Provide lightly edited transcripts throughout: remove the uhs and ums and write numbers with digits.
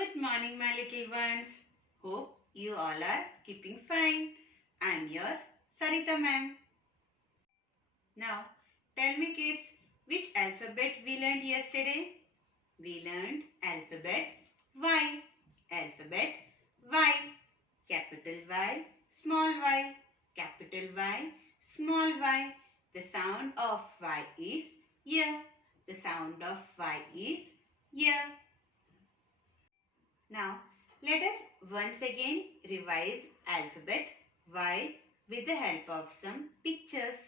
Good morning, my little ones. Hope you all are keeping fine. I'm your Sarita ma'am. Now, tell me kids, which alphabet we learned yesterday? We learned alphabet Y. Alphabet Y. Capital Y, small y. Capital Y, small y. The sound of Y is Y. The sound of Y is Y. Now, let us once again revise alphabet Y with the help of some pictures.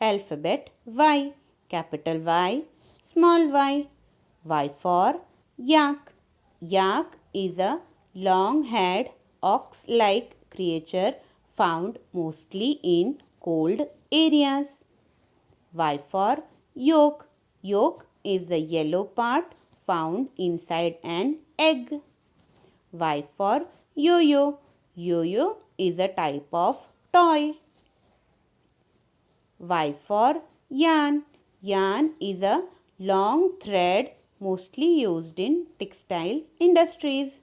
Alphabet Y, capital Y, small y. Y for yak. Yak is a long-haired ox-like creature found mostly in cold areas. Y for yolk. Yolk is the yellow part found inside an egg. Y for yo-yo. Yo-yo is a type of toy. Y for yarn. Yarn is a long thread mostly used in textile industries.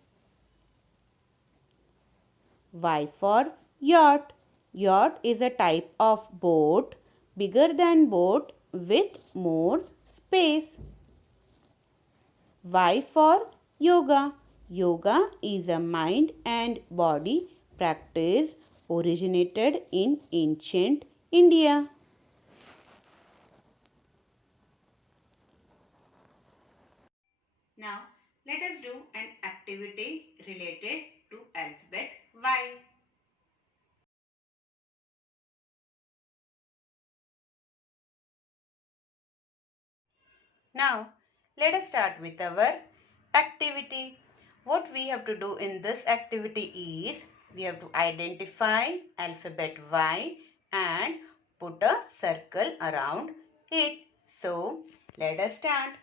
Y for yacht. Yacht is a type of boat bigger than boat with more space. Y for yoga. Yoga is a mind and body practice originated in ancient India. Now, let us do an activity related to alphabet Y. Now, let us start with our activity. What we have to do in this activity is, we have to identify alphabet Y and put a circle around it. So, let us start.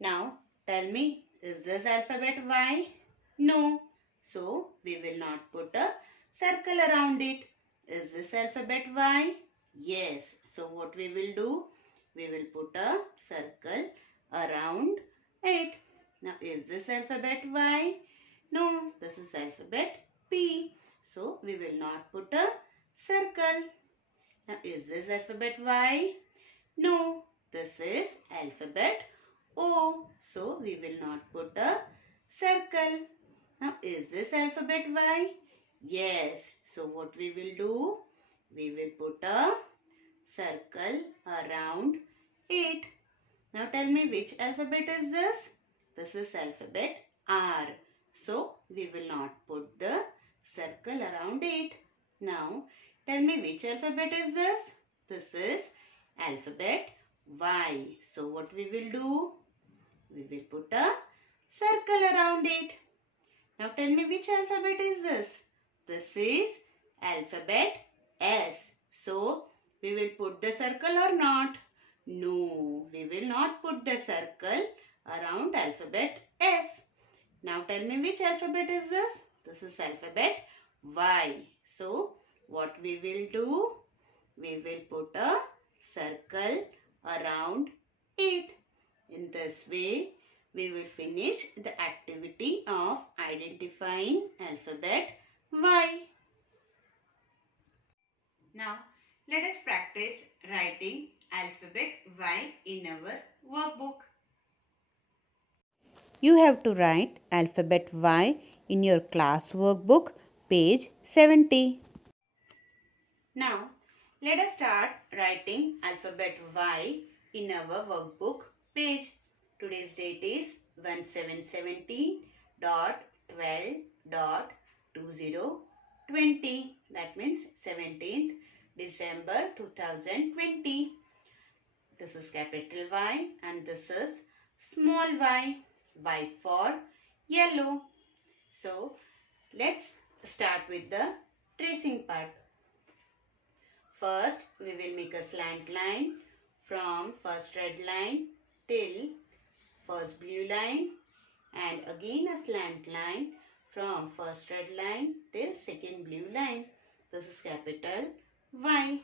Now, tell me, is this alphabet Y? No. So, we will not put a circle around it. Is this alphabet Y? Yes. So, what we will do? We will put a circle around it. Now, is this alphabet Y? No, this is alphabet P. So, we will not put a circle. Now, is this alphabet Y? No, this is alphabet O. So, we will not put a circle. Now, is this alphabet Y? Yes. So, what we will do? We will put a circle around it. Now, tell me which alphabet is this? This is alphabet R. So, we will not put the circle around it. Now, tell me which alphabet is this? This is alphabet Y. So, what we will do? We will put a circle around it. Now, tell me which alphabet is this? This is alphabet S. So, we will put the circle or not? No, we will not put the circle around alphabet S. Now, tell me which alphabet is this? This is alphabet Y. So, what we will do? We will put a circle around it. In this way, we will finish the activity of identifying alphabet Y. Now, let us practice writing alphabet Y in our workbook. You have to write alphabet Y in your class workbook, page 70. Now, let us start writing alphabet Y in our workbook page. Today's date is 1717.12.2020. That means 17th December 2020. This is capital Y and this is small y. Y for yellow. So, let's start with the tracing part. First, we will make a slant line from first red line till first blue line and again a slant line from first red line till second blue line. This is capital Y.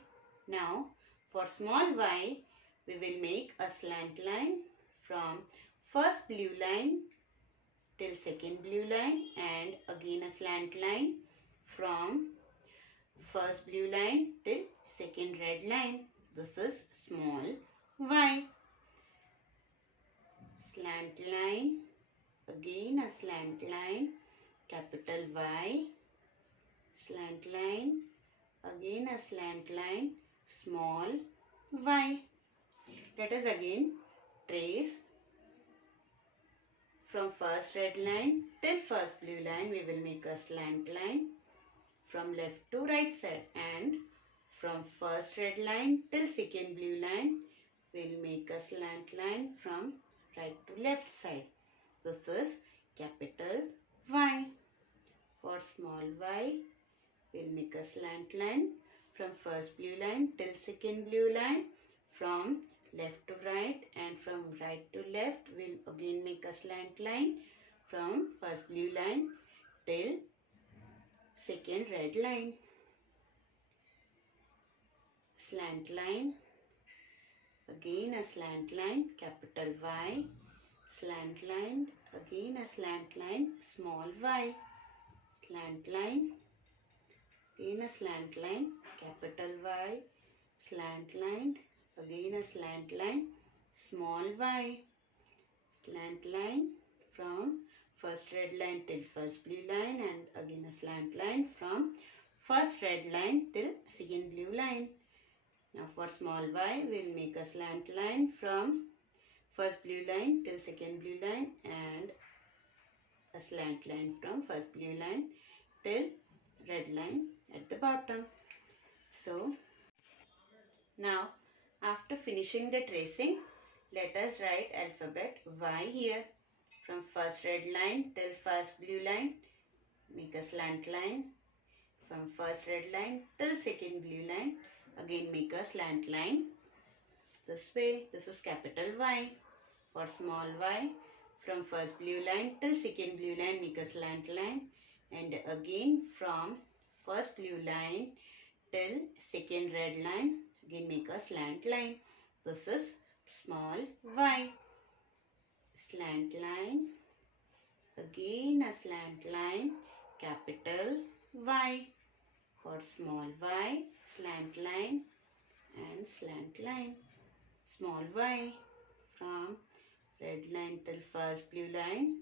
Now, for small y, we will make a slant line from first blue line till second blue line and again a slant line from first blue line till second red line. This is small y. Slant line, again a slant line, capital Y. Slant line, again a slant line, small y. Let us again trace from first red line till first blue line. We will make a slant line from left to right side, and from first red line till second blue line we'll make a slant line from right to left side. This is capital Y. For small y, we'll make a slant line from first blue line till second blue line, from left to right, and from right to left we'll again make a slant line from first blue line till second red line. Slant line, again a slant line, capital Y. Slant line, again a slant line, small y. Slant line, again a slant line, capital Y. Slant line, again a slant line, small y. Slant line from first red line till first blue line, and again a slant line from first red line till second blue line. Now for small y, we'll make a slant line from first blue line till second blue line, and a slant line from first blue line till red line at the bottom. So now after finishing the tracing, let us write alphabet Y here. From first red line till first blue line, make a slant line. From first red line till second blue line, again make a slant line. This way, this is capital Y. For small y, from first blue line till second blue line, make a slant line. And again from first blue line till second red line, again make a slant line. This is small y. Slant line, again a slant line, capital Y. For small y, slant line and slant line. Small y from red line till first blue line,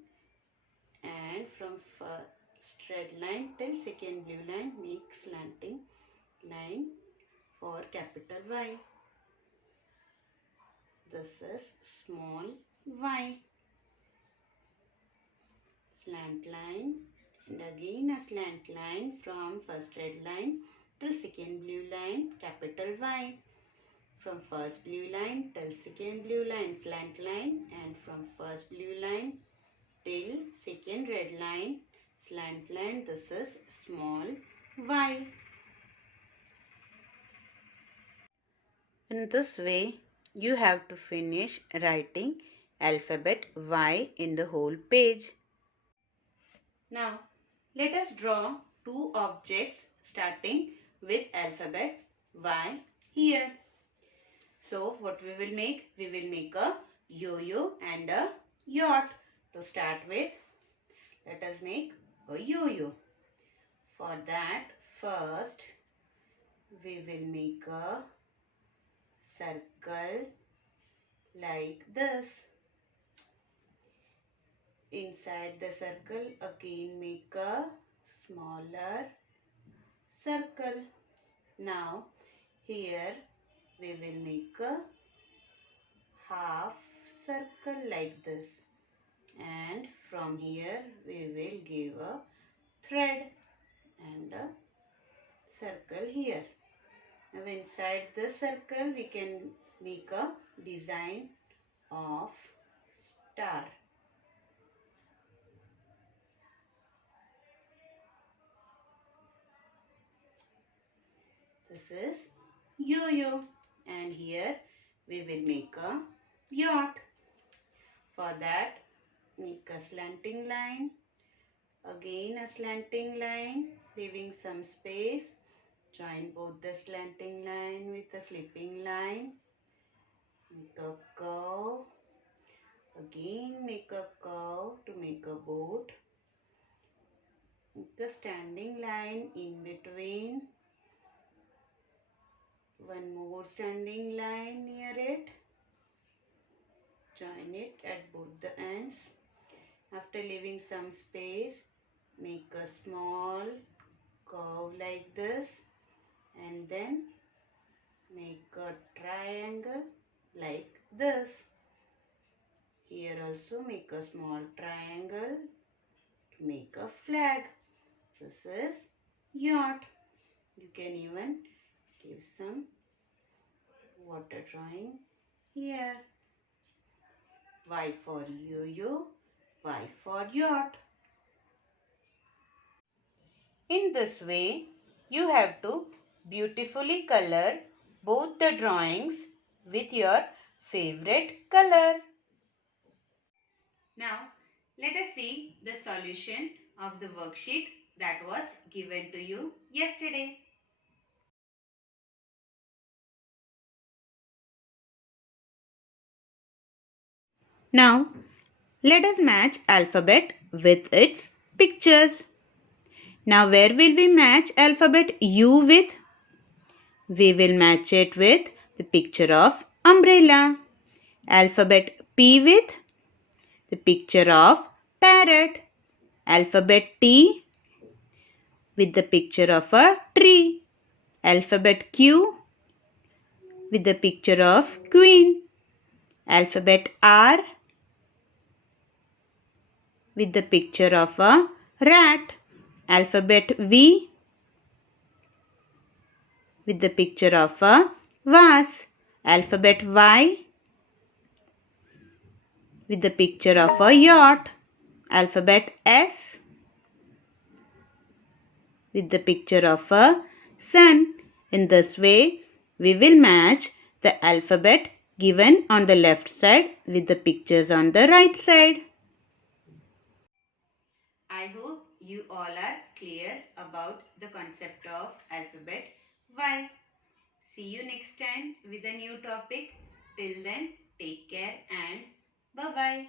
and from first red line till second blue line make slanting line for capital Y. This is small y. Slant line, and again a slant line from first red line till second blue line, capital Y. From first blue line till second blue line, slant line, and from first blue line till second red line, slant line. This is small y. In this way, you have to finish writing alphabet Y in the whole page. Now, let us draw two objects starting with alphabet Y here. So, what we will make? We will make a yo-yo and a yacht. To start with, let us make a yo-yo. For that, first, we will make a circle like this. Inside the circle, again make a smaller circle. Now, here we will make a half circle like this, and from here we will give a thread and a circle here. Now inside this circle we can make a design of star. This is yo-yo, and here we will make a yacht. For that, make a slanting line, again a slanting line, leaving some space. Join both the slanting line with a slipping line. Make a curve, Again make a curve to make a boat. The standing line in between. One more standing line near it. Join it at both the ends. After leaving some space, make a small curve like this and then make a triangle like this. Here also make a small triangle to make a flag. This is yacht. You can even give some water drawing here. Y for yo-yo, Y for yacht. In this way, you have to beautifully color both the drawings with your favorite color. Now, let us see the solution of the worksheet that was given to you yesterday. Now, let us match alphabet with its pictures. Now, where will we match alphabet U with? We will match it with the picture of umbrella. Alphabet P with the picture of parrot. Alphabet T with the picture of a tree. Alphabet Q with the picture of queen. Alphabet R with the picture of a rat. Alphabet V with the picture of a vase. Alphabet Y with the picture of a yacht. Alphabet S with the picture of a sun. In this way, we will match the alphabet given on the left side with the pictures on the right side. I hope you all are clear about the concept of alphabet Y. See you next time with a new topic. Till then, take care and bye-bye.